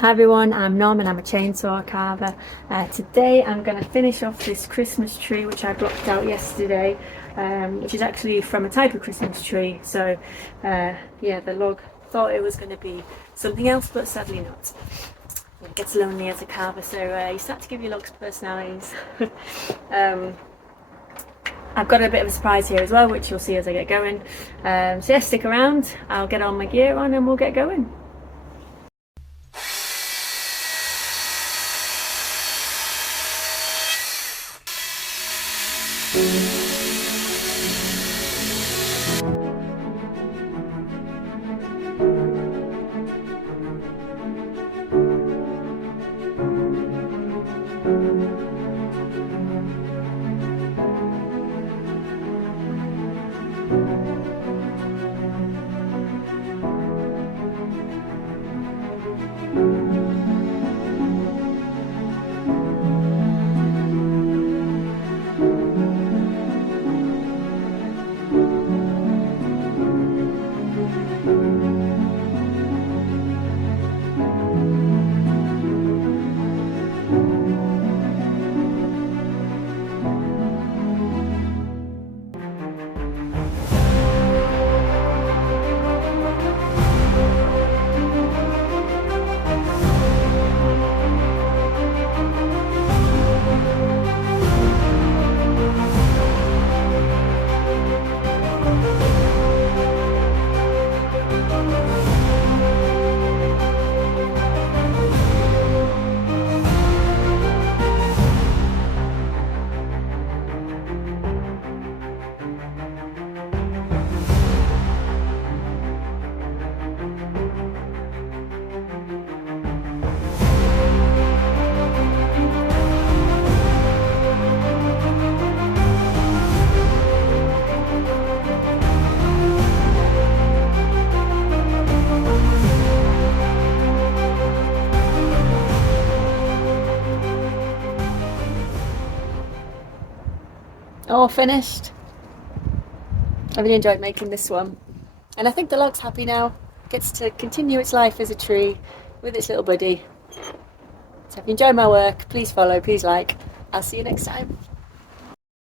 Hi everyone, I'm Norm and I'm a chainsaw carver. Today I'm going to finish off this Christmas tree which I blocked out yesterday, which is actually from a type of Christmas tree. So yeah, the log thought it was going to be something else, but sadly not. It gets lonely as a carver, so you start to give your logs personalities. I've got a bit of a surprise here as well, which you'll see as I get going. So yeah, stick around, I'll get all my gear on and we'll get going. All finished. I really enjoyed making this one, and I think the log's happy now. Gets to continue its life as a tree with its little buddy. So if you enjoyed my work, please follow, please like. I'll see you next time.